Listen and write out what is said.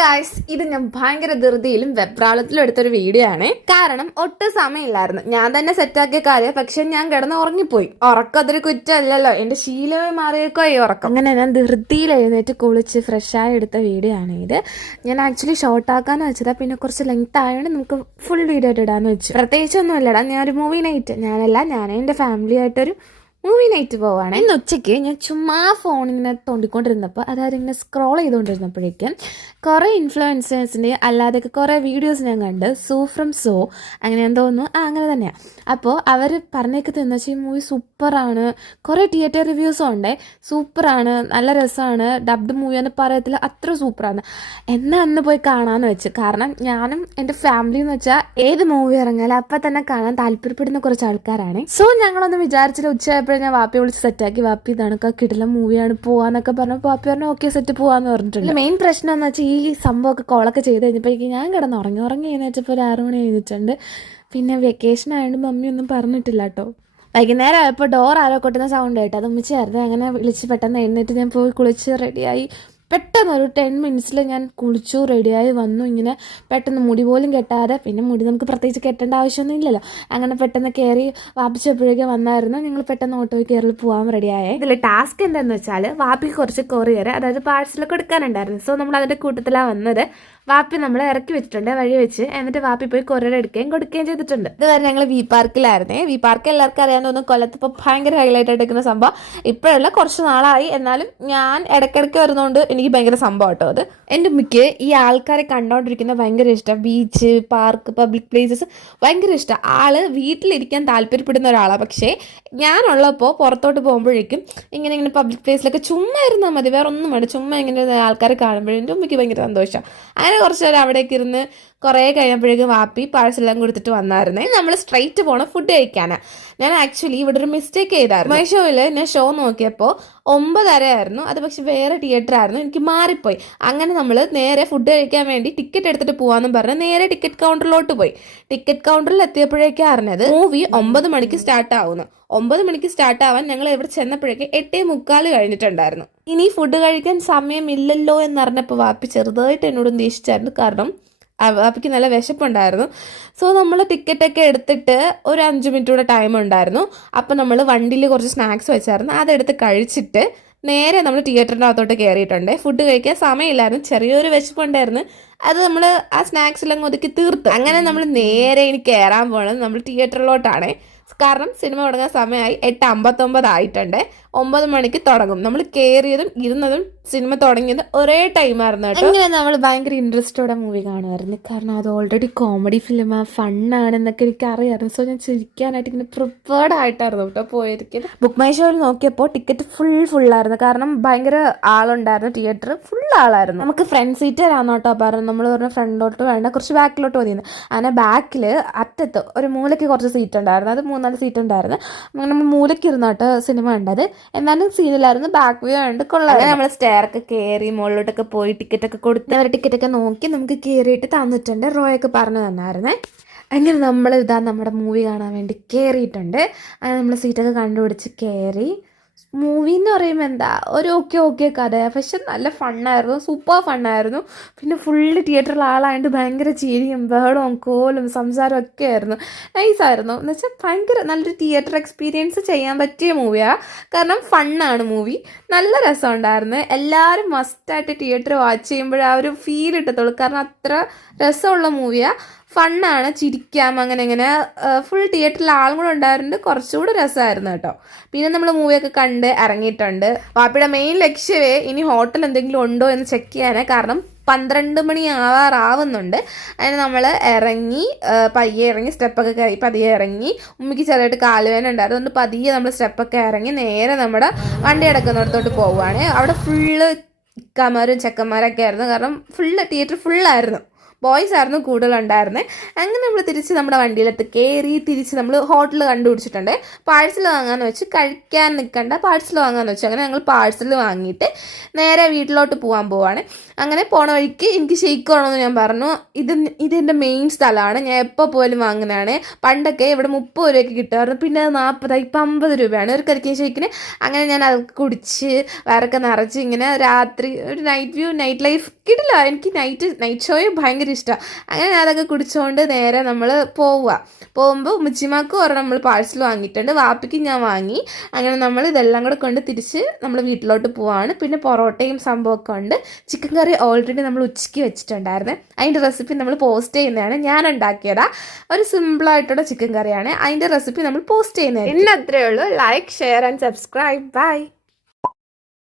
Guys, ഇത് ഞാൻ ഭയങ്കര ധൃതിയിലും വെപ്രാളത്തിലും എടുത്തൊരു വീഡിയോ ആണ്. കാരണം ഒട്ടും സമയമില്ലായിരുന്നു. ഞാൻ തന്നെ സെറ്റാക്കിയ കാര്യം, പക്ഷെ ഞാൻ കിടന്ന് ഉറങ്ങിപ്പോയി. ഉറക്കം അതൊരു കുറ്റമല്ലല്ലോ, എന്റെ ശീലമേ മാറിയേക്കോ ഈ ഉറക്കം. അങ്ങനെ ഞാൻ ധൃതിയിൽ എഴുന്നേറ്റ് കുളിച്ച് ഫ്രഷായി എടുത്ത വീഡിയോ ആണ് ഇത്. ഞാൻ ആക്ച്വലി ഷോർട്ട് ആക്കാന്ന് വെച്ചതാ, പിന്നെ കുറച്ച് ലെങ്ത് ആയതുകൊണ്ട് നമുക്ക് ഫുൾ വീഡിയോ ആയിട്ട് ഇടാന്ന് വെച്ചു. പ്രത്യേകിച്ചൊന്നും ഇല്ലടാ, ഞാനൊരു മൂവി നൈറ്റ്, ഞാനും എൻ്റെ ഫാമിലി ആയിട്ടൊരു മൂവി നൈറ്റ് പോവാണ്. ഇന്ന് ഉച്ചയ്ക്ക് ഞാൻ ചുമ്മാ ഫോണിങ്ങനെ തോണ്ടിക്കൊണ്ടിരുന്നപ്പോൾ, അതായത് ഇങ്ങനെ സ്ക്രോൾ ചെയ്തുകൊണ്ടിരുന്നപ്പോഴേക്കും കുറേ ഇൻഫ്ലുവൻസേഴ്സിൻ്റെ അല്ലാതെയൊക്കെ കുറേ വീഡിയോസ് ഞാൻ കണ്ട്. സോ ഫ്രം സോ അങ്ങനെ തോന്നുന്നു, അങ്ങനെ തന്നെയാണ്. അപ്പോൾ അവർ പറഞ്ഞേക്കുന്നത് വെച്ചാൽ ഈ മൂവി സൂപ്പറാണ്, കുറേ തിയേറ്റർ റിവ്യൂസും ഉണ്ട്, സൂപ്പറാണ്, നല്ല രസമാണ്, ഡബ്ഡ് മൂവിയാന്ന് പറയത്തില്ല, അത്ര സൂപ്പറാണ്. എന്നാൽ അന്ന് പോയി കാണാമെന്ന് വെച്ച്. കാരണം ഞാനും എൻ്റെ ഫാമിലി എന്ന് വെച്ചാൽ ഏത് മൂവി ഇറങ്ങിയാലും അപ്പം തന്നെ കാണാൻ താല്പര്യപ്പെടുന്ന കുറച്ച് ആൾക്കാരാണ്. സോ ഞങ്ങളൊന്ന് വിചാരിച്ചിട്ട് ഉച്ചയായപ്പോൾ ഞാൻ വാപ്പി വിളിച്ച് സെറ്റാക്കി, വാപ്പി ഇതാണ് കിടിലം മൂവിയാണ് പോവാന്നൊക്കെ പറഞ്ഞപ്പോൾ വാപ്പി പറഞ്ഞു ഓക്കെ സെറ്റ് പോവാന്ന് പറഞ്ഞിട്ടുണ്ട്. മെയിൻ പ്രശ്നം എന്ന് വെച്ചാൽ ഈ സംഭവമൊക്കെ കോളൊക്കെ ചെയ്ത് കഴിഞ്ഞപ്പോഴേക്കും ഞാൻ കിടന്ന് ഉറങ്ങി എഴുന്നേച്ചപ്പോൾ ഒരു 6 മണി എഴുന്നിട്ടുണ്ട്. പിന്നെ വെക്കേഷൻ ആയതുകൊണ്ട് മമ്മി ഒന്നും പറഞ്ഞിട്ടില്ല കേട്ടോ. വൈകുന്നേരം ആയപ്പോൾ ഡോർ ആരോ കൊട്ടുന്ന സൗണ്ട് കേട്ടോ, അത് ഉമ്മച്ചായിരുന്നു. അങ്ങനെ വിളിച്ച് പെട്ടെന്ന് എഴുന്നേറ്റ് ഞാൻ പോയി കുളിച്ച് റെഡിയായി. പെട്ടെന്ന് ഒരു 10 മിനിറ്റ്സിൽ ഞാൻ കുളിച്ചു റെഡിയായി വന്നു. ഇങ്ങനെ പെട്ടെന്ന് മുടി പോലും കെട്ടാതെ, പിന്നെ മുടി നമുക്ക് പ്രത്യേകിച്ച് കെട്ടേണ്ട ആവശ്യമൊന്നും ഇല്ലല്ലോ, അങ്ങനെ പെട്ടെന്ന് കയറി വാപ്പിച്ചപ്പോഴേക്കും വന്നായിരുന്നു. ഞങ്ങൾ പെട്ടെന്ന് ഓട്ടോയിൽ കയറി പോകാൻ റെഡിയായേ. ഇതിൽ ടാസ്ക് എന്താണെന്ന് വെച്ചാൽ വാപ്പിക്ക് കുറച്ച് കൊറിയർ, അതായത് പാഴ്സലൊക്കെ എടുക്കാനുണ്ടായിരുന്നു. സോ നമ്മൾ അതിൻ്റെ കൂട്ടത്തിലാണ് വന്നത്. വാപ്പി നമ്മളെ ഇറക്കി വെച്ചിട്ടുണ്ട് വഴി വെച്ച്. എന്നിട്ട് വാപ്പി പോയി കൊറിയർ എടുക്കുകയും കൊടുക്കുകയും ചെയ്തിട്ടുണ്ട്. ഇതുവരെ ഞങ്ങൾ വി പാർക്കിലായിരുന്നേ. വി പാർക്ക് എല്ലാവർക്കും അറിയാൻ തോന്നുന്നു, കൊല്ലത്ത് ഇപ്പോൾ ഭയങ്കര ഹൈലൈറ്റ് ആയിട്ട് എടുക്കുന്ന സംഭവം. ഇപ്പോഴുള്ള കുറച്ച് നാളായി, എന്നാലും ഞാൻ ഇടയ്ക്കിടയ്ക്ക് വരുന്നതുകൊണ്ട് എനിക്ക് ഭയങ്കര സംഭവം കേട്ടോ അത്. എൻ്റെ ഉമ്മയ്ക്ക് ഈ ആൾക്കാരെ കണ്ടോണ്ടിരിക്കുന്ന ഭയങ്കര ഇഷ്ടം. ബീച്ച്, പാർക്ക്, പബ്ലിക് പ്ലേസസ് ഭയങ്കര ഇഷ്ടം. ആള് വീട്ടിലിരിക്കാൻ താല്പര്യപ്പെടുന്ന ഒരാളാണ്. പക്ഷേ ഞാനുള്ളപ്പോൾ പുറത്തോട്ട് പോകുമ്പോഴേക്കും ഇങ്ങനെ പബ്ലിക് പ്ലേസിലൊക്കെ ചുമ്മാ ഇരുന്നാൽ മതി, വേറെ ഒന്നും വേണ്ട, ചുമ്മാ ഇങ്ങനെ ആൾക്കാരെ കാണുമ്പോഴേ എൻ്റെ ഉമ്മയ്ക്ക് ഭയങ്കര സന്തോഷം. അങ്ങനെ കുറച്ച് നേരം അവിടേക്ക് ഇരുന്ന് കുറേ കഴിഞ്ഞപ്പോഴേക്കും വാപ്പി പാഴ്സലെല്ലാം കൊടുത്തിട്ട് വന്നായിരുന്നേ. നമ്മൾ സ്ട്രൈറ്റ് പോകണം ഫുഡ് കഴിക്കാനാണ്. ഞാൻ ആക്ച്വലി ഇവിടെ ഒരു മിസ്റ്റേക്ക് ചെയ്തായിരുന്നു. മൈഷോയിൽ ഞാൻ ഷോ നോക്കിയപ്പോൾ 9:30 ആയിരുന്നു. അത് പക്ഷെ വേറെ തിയേറ്റർ ആയിരുന്നു, എനിക്ക് മാറിപ്പോയി. അങ്ങനെ നമ്മൾ നേരെ ഫുഡ് കഴിക്കാൻ വേണ്ടി ടിക്കറ്റ് എടുത്തിട്ട് പോകാമെന്നും പറഞ്ഞ് നേരെ ടിക്കറ്റ് കൗണ്ടറിലോട്ട് പോയി. ടിക്കറ്റ് കൗണ്ടറിൽ എത്തിയപ്പോഴേക്കും അറിഞ്ഞത് മൂവി 9 മണിക്ക് സ്റ്റാർട്ട് ആവുന്നു. 9 മണിക്ക് സ്റ്റാർട്ട് ആവാൻ ഞങ്ങൾ ഇവിടെ ചെന്നപ്പോഴേക്ക് 8:45 കഴിഞ്ഞിട്ടുണ്ടായിരുന്നു. ഇനി ഫുഡ് കഴിക്കാൻ സമയമില്ലല്ലോ എന്നറിഞ്ഞപ്പോൾ വാപ്പി ചെറുതായിട്ട് എന്നോട് ദേഷിച്ചായിരുന്നു. കാരണം വാപ്പിക്ക് നല്ല വിശപ്പുണ്ടായിരുന്നു. സോ നമ്മൾ ടിക്കറ്റൊക്കെ എടുത്തിട്ട് ഒരു 5 മിനിറ്റ് കൂടെ ടൈം ഉണ്ടായിരുന്നു. അപ്പം നമ്മൾ വണ്ടിയിൽ കുറച്ച് സ്നാക്സ് വെച്ചായിരുന്നു, അതെടുത്ത് കഴിച്ചിട്ട് നേരെ നമ്മൾ തിയേറ്ററിൻ്റെ അകത്തോട്ട് കയറിയിട്ടുണ്ട്. ഫുഡ് കഴിക്കാൻ സമയമില്ലായിരുന്നു, ചെറിയൊരു വിശപ്പുണ്ടായിരുന്നു. അത് നമ്മൾ ആ സ്നാക്സിലങ്ങ് ഒതുക്കി തീർത്ത്. അങ്ങനെ നമ്മൾ നേരെ ഇനി കയറാൻ പോകണത് നമ്മൾ തിയേറ്ററിലോട്ടാണ്. കാരണം സിനിമ തുടങ്ങാൻ സമയമായി. 8:59 ആയിട്ടുണ്ട്. 9 മണിക്ക് തുടങ്ങും. നമ്മൾ കയറിയതും ഇരുന്നതും സിനിമ തുടങ്ങിയത് ഒരേ ടൈമായിരുന്നു കേട്ടോ. അങ്ങനെ നമ്മൾ ഭയങ്കര ഇൻട്രസ്റ്റോടെ മൂവി കാണുമായിരുന്നു. കാരണം അത് ഓൾറെഡി കോമഡി ഫിലിമാണ്, ഫണ്ണാണെന്നൊക്കെ എനിക്ക് അറിയാമായിരുന്നു. സോ ഞാൻ ചിരിക്കാനായിട്ട് ഇങ്ങനെ പ്രിപ്പേർഡ് ആയിട്ടായിരുന്നു കേട്ടോ പോയിരിക്കുന്നത്. ബുക്ക് മൈ ഷോയിൽ നോക്കിയപ്പോൾ ടിക്കറ്റ് ഫുള്ളായിരുന്നു. കാരണം ഭയങ്കര ആളുണ്ടായിരുന്നു, തിയേറ്റർ ഫുൾ ആളായിരുന്നു. നമുക്ക് ഫ്രണ്ട് സീറ്റ് തരാമെന്ന് കേട്ടോ പറഞ്ഞു. നമ്മൾ പറഞ്ഞ ഫ്രണ്ടിലോട്ട് വേണ്ട, കുറച്ച് ബാക്കിലോട്ട് മതിയെന്ന്. അങ്ങനെ ബാക്കിൽ അറ്റത്ത് ഒരു മൂലയ്ക്ക് കുറച്ച് സീറ്റ് ഉണ്ടായിരുന്നു. അത് 3-4 സീറ്റ് ഉണ്ടായിരുന്നു. അങ്ങനെ നമ്മൾ മൂലയ്ക്ക് ഇരുന്നോട്ട് സിനിമ കണ്ടത്. എന്നാലും സീനിലായിരുന്നു, ബാക്ക് വ്യൂ ആയതുകൊണ്ട് കൊള്ളാം. അങ്ങനെ നമ്മൾ സ്റ്റെയറൊക്കെ കയറി മുകളിലോട്ടൊക്കെ പോയി ടിക്കറ്റൊക്കെ കൊടുത്ത് അവർ ടിക്കറ്റൊക്കെ നോക്കി നമുക്ക് കയറിയിട്ട് തന്നിട്ടുണ്ട്. റോയൊക്കെ പറഞ്ഞു തന്നായിരുന്നേ. അങ്ങനെ നമ്മൾ നമ്മുടെ മൂവി കാണാൻ വേണ്ടി കയറിയിട്ടുണ്ട്. അങ്ങനെ നമ്മൾ സീറ്റൊക്കെ കണ്ടുപിടിച്ച് കയറി. മൂവി എന്ന് പറയുമ്പോൾ എന്താ ഒരു ഓക്കെ കഥ, പക്ഷെ നല്ല ഫണ്ണായിരുന്നു, സൂപ്പർ ഫണ്ണായിരുന്നു. പിന്നെ ഫുള്ള് തിയേറ്ററിൽ ആളായതുകൊണ്ട് ഭയങ്കര ചിരിയും ബഹളവും കോലും സംസാരവും ഒക്കെ ആയിരുന്നു. നൈസായിരുന്നു. എന്ന് വെച്ചാൽ ഭയങ്കര നല്ലൊരു തിയേറ്റർ എക്സ്പീരിയൻസ് ചെയ്യാൻ പറ്റിയ മൂവിയാണ്. കാരണം ഫണ്ണാണ് മൂവി, നല്ല രസമുണ്ടായിരുന്നു. എല്ലാവരും മസ്റ്റായിട്ട് തിയേറ്റർ വാച്ച് ചെയ്യുമ്പോൾ ആ ഒരു ഫീൽ കിട്ടത്തുള്ളൂ. കാരണം അത്ര രസമുള്ള മൂവിയാണ്, ഫണ്ണാണ്, ചിരിക്കാം, അങ്ങനെ ഫുൾ തിയേറ്ററിൽ ആളും കൂടെ ഉണ്ടായിരുന്നു. കുറച്ചുകൂടെ രസമായിരുന്നു കേട്ടോ. പിന്നെ നമ്മൾ മൂവിയൊക്കെ കണ്ട് ഇറങ്ങിയിട്ടുണ്ട്. വാപ്പിയുടെ മെയിൻ ലക്ഷ്യമേ ഇനി ഹോട്ടൽ എന്തെങ്കിലും ഉണ്ടോ എന്ന് ചെക്ക് ചെയ്യാനേ. കാരണം 12 മണി ആവാറാവുന്നുണ്ട്. അതിന് നമ്മൾ ഇറങ്ങി പയ്യെ ഇറങ്ങി സ്റ്റെപ്പൊക്കെ കയറി പതിയെ ഇറങ്ങി. ഉമ്മിക്ക് ചെറുതായിട്ട് കാലുവേന ഉണ്ടായിരുന്നു, അതുകൊണ്ട് പതിയെ നമ്മൾ സ്റ്റെപ്പൊക്കെ ഇറങ്ങി നേരെ നമ്മുടെ വണ്ടി കിടക്കുന്നിടത്തോട്ട് പോവുകയാണ്. അവിടെ ഫുള്ള് ഇക്കാമാരും ചെക്കന്മാരൊക്കെ ആയിരുന്നു. കാരണം തിയേറ്റർ ഫുള്ളായിരുന്നു. ബോയ്സ് ആയിരുന്നു കൂടുതലുണ്ടായിരുന്നത്. അങ്ങനെ നമ്മൾ തിരിച്ച് നമ്മുടെ വണ്ടിയിലെത്തി കയറി തിരിച്ച് നമ്മൾ ഹോട്ടൽ കണ്ടുപിടിച്ചിട്ടുണ്ട്. പാഴ്സൽ വാങ്ങാമെന്ന് വെച്ച്, കഴിക്കാൻ നിൽക്കണ്ട പാഴ്സൽ വാങ്ങാമെന്ന് വെച്ചു. അങ്ങനെ ഞങ്ങൾ പാഴ്സൽ വാങ്ങിയിട്ട് നേരെ വീട്ടിലോട്ട് പോകാൻ പോവാണ്. അങ്ങനെ പോണ വഴിക്ക് എനിക്ക് ഷെയ്ക്ക് വേണമെന്ന് ഞാൻ പറഞ്ഞു. ഇതെൻ്റെ മെയിൻ സ്ഥലമാണ്, ഞാൻ എപ്പോൾ പോലും വാങ്ങുന്നതാണ്. പണ്ടൊക്കെ ഇവിടെ 30 രൂപയ്ക്ക് കിട്ടുമായിരുന്നു, പിന്നെ അത് 40, ഇപ്പം 50 രൂപയാണ് ഒരു കരിക്കീൻ ഷെയ്ക്കിന്. അങ്ങനെ ഞാൻ അത് കുടിച്ച് വയറൊക്കെ നിറച്ച് ഇങ്ങനെ രാത്രി ഒരു നൈറ്റ് ലൈഫ് കിട്ടില്ല. എനിക്ക് നൈറ്റ് ഷോയെ ഭയങ്കര ഇഷ്ടമാണ്. അങ്ങനെ അതൊക്കെ കുടിച്ചുകൊണ്ട് നേരെ നമ്മൾ പോകുമ്പോൾ ഉമ്മച്ചിമാക്കും ഒരെണ്ണം നമ്മൾ പാഴ്സൽ വാങ്ങിയിട്ടുണ്ട്, വാപ്പിക്ക് ഞാൻ വാങ്ങി. അങ്ങനെ നമ്മൾ ഇതെല്ലാം കൂടെ കൊണ്ട് തിരിച്ച് നമ്മൾ വീട്ടിലോട്ട് പോവാണ്. പിന്നെ പൊറോട്ടയും സംഭവമൊക്കെ ഉണ്ട്. ചിക്കൻ കറി ഓൾറെഡി നമ്മൾ ഉച്ചയ്ക്ക് വെച്ചിട്ടുണ്ടായിരുന്നു. അതിൻ്റെ റെസിപ്പി നമ്മൾ പോസ്റ്റ് ചെയ്യുന്നതാണ്. ഞാൻ ഉണ്ടാക്കിയതാ, ഒരു സിമ്പിളായിട്ടുള്ള ചിക്കൻ കറിയാണ്. അതിൻ്റെ റെസിപ്പി നമ്മൾ പോസ്റ്റ് ചെയ്യുന്നത്. ഇന്ന് അത്രയേ ഉള്ളൂ. Like, share and subscribe. By.